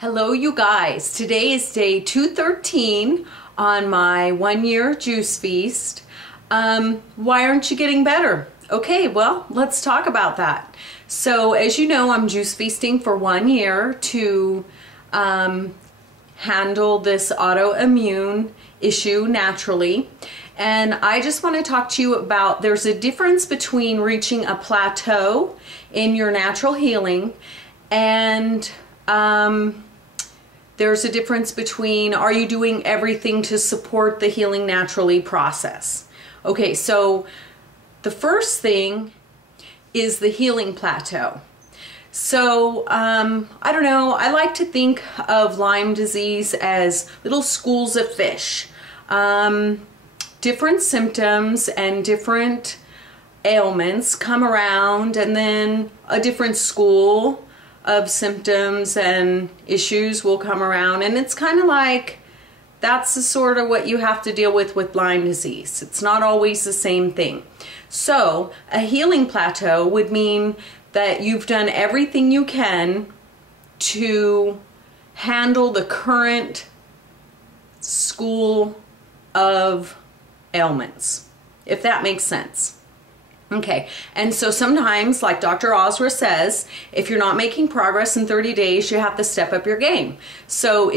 Hello you guys, today is day 213 on my 1-year juice feast. Why aren't you getting better? Okay, well, let's talk about that. So as you know, I'm juice feasting for 1 year to handle this autoimmune issue naturally. And I just want to talk to you about there's a difference between reaching a plateau in your natural healing and there's a difference between are you doing everything to support the healing naturally process. Okay, so the first thing is the healing plateau. So I don't know, I like to think of Lyme disease as little schools of fish. Different symptoms and different ailments come around, and then a different school of symptoms and issues will come around, and it's kind of like that's the sort of what you have to deal with Lyme disease. It's not always the same thing. So a healing plateau would mean that you've done everything you can to handle the current school of ailments, if that makes sense. Okay, and so sometimes, like Dr. Osra says, if you're not making progress in 30 days, you have to step up your game. So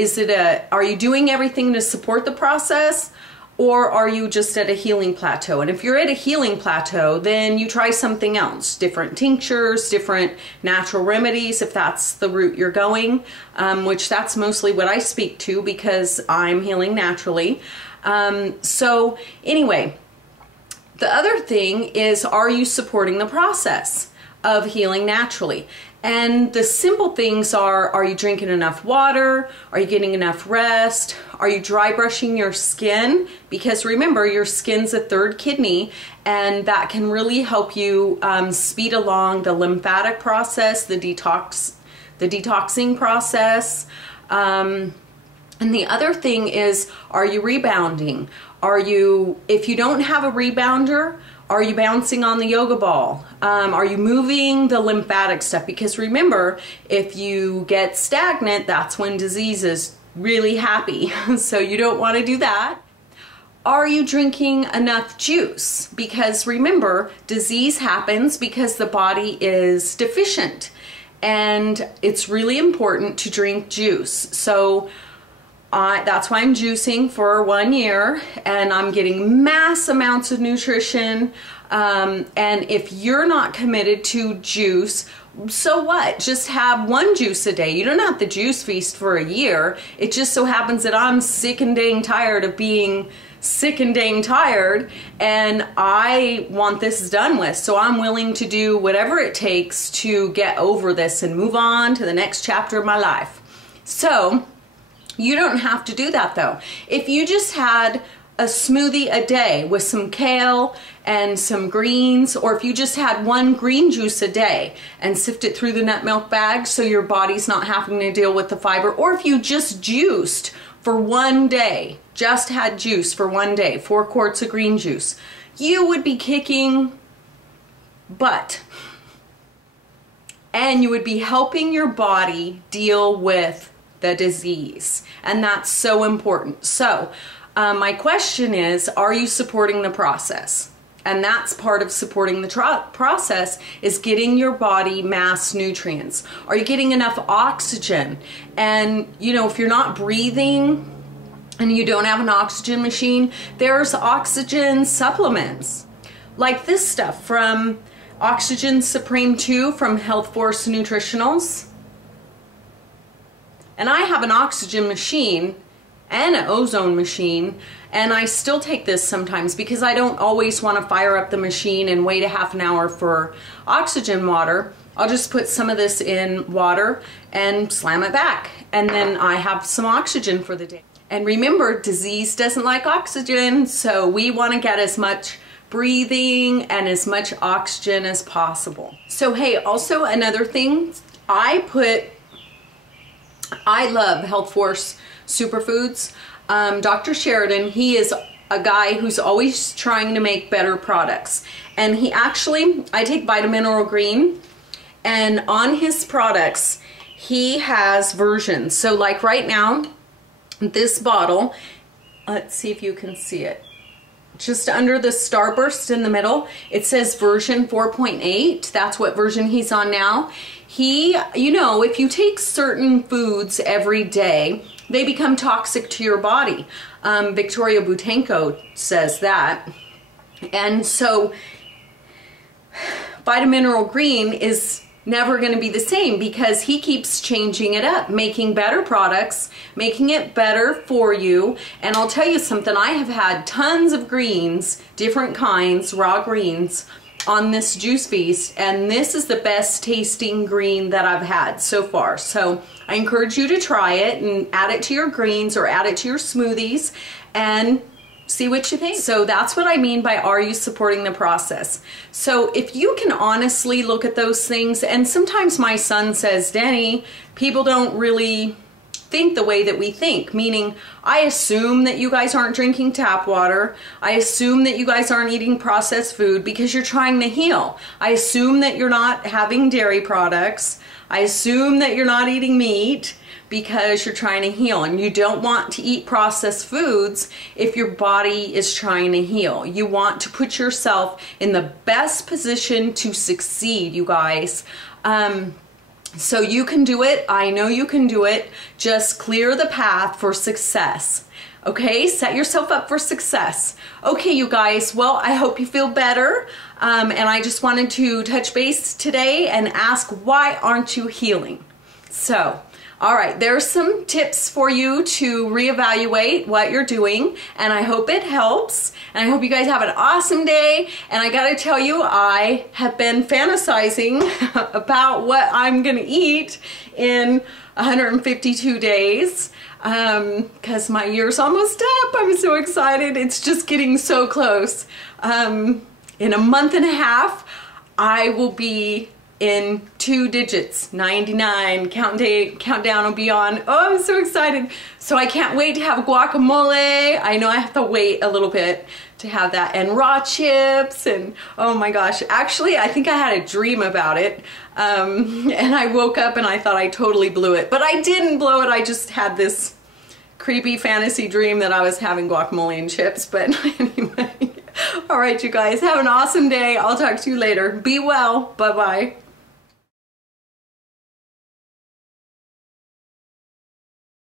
are you doing everything to support the process, or are you just at a healing plateau? And if you're at a healing plateau, then you try something else, different tinctures, different natural remedies, if that's the route you're going, which that's mostly what I speak to because I'm healing naturally. So anyway, the other thing is, are you supporting the process of healing naturally? And the simple things are you drinking enough water? Are you getting enough rest? Are you dry brushing your skin? Because remember, your skin's a third kidney, and that can really help you speed along the lymphatic process, the detoxing process. And the other thing is, are you rebounding? If you don't have a rebounder, are you bouncing on the yoga ball? Are you moving the lymphatic stuff? Because remember, if you get stagnant, that's when disease is really happy. So you don't want to do that. Are you drinking enough juice? Because remember, disease happens because the body is deficient. And it's really important to drink juice. So that's why I'm juicing for 1 year, and I'm getting mass amounts of nutrition. And if you're not committed to juice, so what? Just have 1 juice a day. You don't have to juice feast for a year. It just so happens that I'm sick and dang tired of being sick and dang tired, and I want this done with. So I'm willing to do whatever it takes to get over this and move on to the next chapter of my life. So you don't have to do that though. If you just had a smoothie a day with some kale and some greens, or if you just had 1 green juice a day and sift it through the nut milk bag so your body's not having to deal with the fiber, or if you just juiced for 1 day, just had juice for 1 day, 4 quarts of green juice, you would be kicking butt. And you would be helping your body deal with the disease, and that's so important. So my question is, are you supporting the process? And that's part of supporting the process, is getting your body mass nutrients. Are you getting enough oxygen? And you know, if you're not breathing and you don't have an oxygen machine, there's oxygen supplements like this stuff from Oxygen Supreme 2 from Health Force Nutritionals. And I have an oxygen machine and an ozone machine, and I still take this sometimes because I don't always want to fire up the machine and wait a half an hour for oxygen water. I'll just put some of this in water and slam it back, and then I have some oxygen for the day. And remember, disease doesn't like oxygen, so we want to get as much breathing and as much oxygen as possible. So hey, also another thing, I love Health Force Superfoods. Dr. Sheridan, he is a guy who's always trying to make better products. And I take Vitamineral Green, and on his products, he has versions. So like right now, this bottle, let's see if you can see it. Just under the starburst in the middle, it says version 4.8. That's what version he's on now. He, you know, if you take certain foods every day, they become toxic to your body. Victoria Butenko says that. And so Vitamineral Green is never going to be the same because he keeps changing it up, making better products, making it better for you. And I'll tell you something, I have had tons of greens, different kinds, raw greens, on this Juice Feast, and this is the best tasting green that I've had so far. So I encourage you to try it and add it to your greens or add it to your smoothies and see what you think. So that's what I mean by, are you supporting the process? So if you can honestly look at those things, and sometimes my son says, Denny, people don't really think the way that we think, meaning I assume that you guys aren't drinking tap water. I assume that you guys aren't eating processed food because you're trying to heal. I assume that you're not having dairy products. I assume that you're not eating meat because you're trying to heal, and you don't want to eat processed foods if your body is trying to heal. You want to put yourself in the best position to succeed, you guys. So you can do it. I know you can do it. Just clear the path for success. Okay, set yourself up for success. Okay, you guys, well, I hope you feel better. And I just wanted to touch base today and ask, why aren't you healing? So, all right, there's some tips for you to reevaluate what you're doing, and I hope it helps. And I hope you guys have an awesome day. And I gotta tell you, I have been fantasizing about what I'm gonna eat in 152 days because my year's almost up. I'm so excited. It's just getting so close. In a month and a half, I will be in 2 digits, 99, countdown will be on. Oh, I'm so excited. So I can't wait to have guacamole. I know I have to wait a little bit to have that, and raw chips, and oh my gosh. Actually, I think I had a dream about it, and I woke up and I thought I totally blew it, but I didn't blow it. I just had this creepy fantasy dream that I was having guacamole and chips, but anyway. All right, you guys, have an awesome day. I'll talk to you later. Be well. Bye-bye.